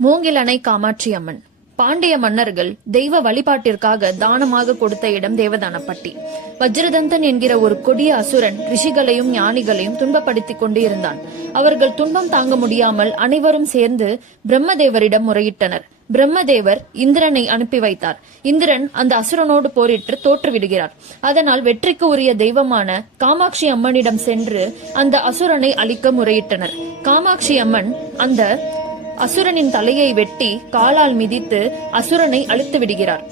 மூங்கிலணை காமாட்சி அம்மன். பாண்டிய மன்னர்கள் தெய்வ வழிபாட்டிற்காக தானமாக கொடுத்த இடம் தேவதானப்பட்டி. வஜ்ரதந்தன் என்கிற ஒரு கொடிய அசுரன் ரிஷிகளையும் ஞானிகளையும் துன்பப்படுத்திக் கொண்டு இருந்தான். அவர்கள் துன்பம் தாங்க முடியாமல் அனைவரும் சேர்ந்து பிரம்மதேவரிடம் முறையிட்டனர். பிரம்மதேவர் இந்திரனை அனுப்பி வைத்தார். இந்திரன் அந்த அசுரனோடு போரிட்டு தோற்றுவிடுகிறார். அதனால் வெற்றிக்கு உரிய தெய்வமான காமாட்சி அம்மனிடம் சென்று அந்த அசுரனை அழிக்க முறையிட்டனர். காமாட்சி அம்மன் அந்த அசுரனின் தலையை வெட்டி காலால் மிதித்து அசுரனை அழித்து விடுகிறார்.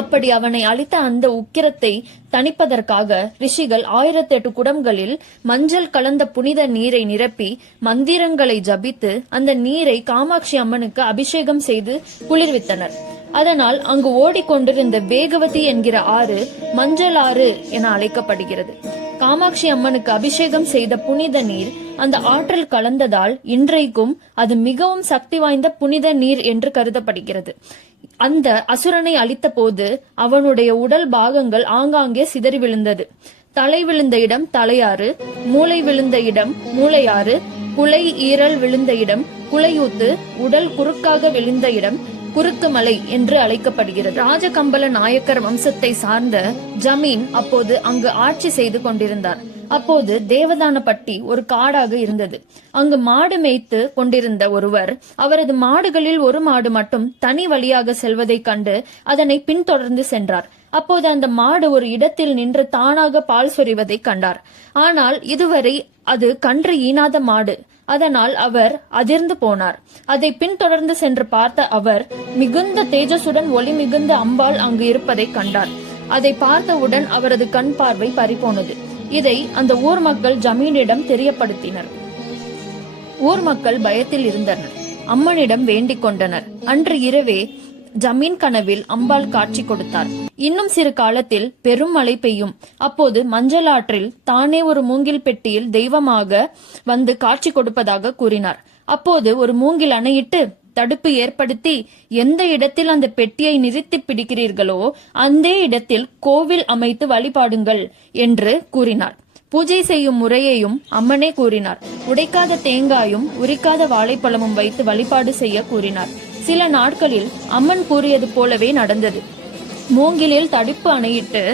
அப்படி அவனை அழித்த அந்த உக்கிரத்தை தணிப்பதற்காக ரிஷிகள் 1008 குடங்களில் மஞ்சள் கலந்த புனித நீரை நிரப்பி மந்திரங்களை ஜபித்து அந்த நீரை காமாட்சி அம்மனுக்கு அபிஷேகம் செய்து குளிர்வித்தனர். அதனால் அங்கு ஓடிக்கொண்டிருந்த வேகவதி என்கிற ஆறு மஞ்சள் ஆறு என அழைக்கப்படுகிறது. காமாட்சி அம்மனுக்கு அபிஷேகம் செய்த புனித நீர் அந்த ஆற்றில் கலந்ததால் இன்றைக்கும் அது மிகவும் சக்தி வாய்ந்த புனித நீர் என்று கருதப்படுகிறது. அந்த அசுரனை அழித்த போது அவனுடைய உடல் பாகங்கள் ஆங்காங்கே சிதறி விழுந்தது. தலை விழுந்த இடம் தலையாறு, மூளை விழுந்த இடம் மூளையாறு, குலை ஈரல் விழுந்த இடம் குலையூத்து, உடல் குறுக்காக விழுந்த இடம் குறுக்கு மலை என்று அழைக்கப்படுகிறது. ராஜகம்பல நாயக்கர் வம்சத்தை சார்ந்த ஜமீன் அப்போது அங்கு ஆட்சி செய்து கொண்டிருந்தார். அப்போது தேவதானப்பட்டி ஒரு காடாக இருந்தது. அங்கு மாடு மேய்த்து கொண்டிருந்த ஒருவர் அவரது மாடுகளில் ஒரு மாடு மட்டும் தனி வழியாக செல்வதை கண்டு அதனை பின்தொடர்ந்து சென்றார். அப்போது அந்த மாடு ஒரு இடத்தில் நின்று தானாக பால் சொரிவதை கண்டார். ஆனால் இதுவரை அது கன்று ஈனாத மாடு. அதனால் அவர் அதிர்ந்து போனார். அதை பின்தொடர்ந்து சென்று பார்த்த அவர் மிகுந்த தேஜசுடன் ஒளி மிகுந்த அம்பாள் அங்கு இருப்பதை கண்டார். அதை பார்த்தவுடன் அவரது கண் பார்வை பறிபோனது. இதை அந்த ஊர் மக்கள் ஜமீனிடம் தெரியப்படுத்தினர். ஊர் மக்கள் பயத்தில் இருந்தனர். அம்மனிடம் வேண்டிக் கொண்டனர். அன்று இரவே ஜமீன் கனவில் அம்பாள் காட்சி கொடுத்தார். இன்னும் சிறு காலத்தில் பெரும் மழை பெய்யும். அப்போது மஞ்சள் ஆற்றில் தானே ஒரு மூங்கில் பெட்டியில் தெய்வமாக வந்து காட்சி கொடுப்பதாக கூறினார். அப்போது ஒரு மூங்கில் அணையிட்டு தடுப்பு ஏற்படுத்தி எந்த இடத்தில் அந்த பெட்டியை நிறுத்தி பிடிக்கிறீர்களோ அந்த இடத்தில் கோவில் அமைத்து வழிபாடுங்கள் என்று கூறினார். பூஜை செய்யும் முறையையும் அம்மனே கூறினார். உடைக்காத தேங்காயும் உரிக்காத வாழைப்பழமும் வைத்து வழிபாடு செய்ய கூறினார். சில நாட்களில் அம்மன் கூறியது போலவே நடந்தது. மூங்கிலில் தடுப்பு அணையிட்டு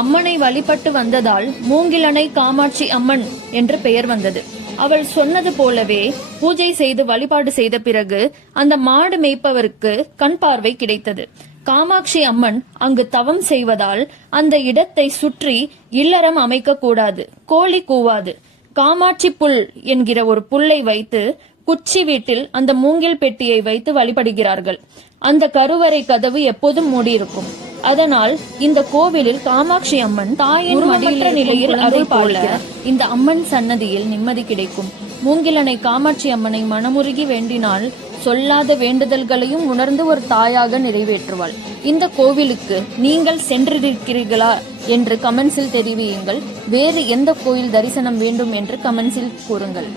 அம்மனை வழிபட்டு வந்ததால் மூங்கிலணை காமாட்சி அம்மன் என்று பெயர் வந்தது. அவள் சொன்னது போலவே பூஜை செய்து வழிபாடு செய்த பிறகு அந்த மாடு மேய்ப்பவருக்கு கண் பார்வை கிடைத்தது. காமாட்சி அம்மன் அங்கு தவம் செய்வதால் அந்த இடத்தை சுற்றி இல்லறம் அமைக்க கூடாது, கோழி கூவாது. காமாட்சி புல் என்கிற ஒரு புல்லை வைத்து குச்சி வீட்டில் அந்த மூங்கில் பெட்டியை வைத்து வழிபடுகிறார்கள். அந்த கருவறை கதவு எப்போதும் மூடியிருக்கும். அதனால் இந்த கோவிலில் காமாட்சி அம்மன் தாயின் மடியிட்ட நிலையில் அதை போல இந்த அம்மன் சன்னதியில் நிம்மதி கிடைக்கும். மூங்கிலணை காமாட்சி அம்மனை மனமுருகி வேண்டினால் சொல்லாத வேண்டுதல்களையும் உணர்ந்து ஒரு தாயாக நிறைவேற்றுவாள். இந்த கோவிலுக்கு நீங்கள் சென்றிருக்கிறீர்களா என்று கமெண்ட்ஸில் தெரிவியுங்கள். வேறு எந்த கோயில் தரிசனம் வேண்டும் என்று கமெண்ட்ஸில் கூறுங்கள்.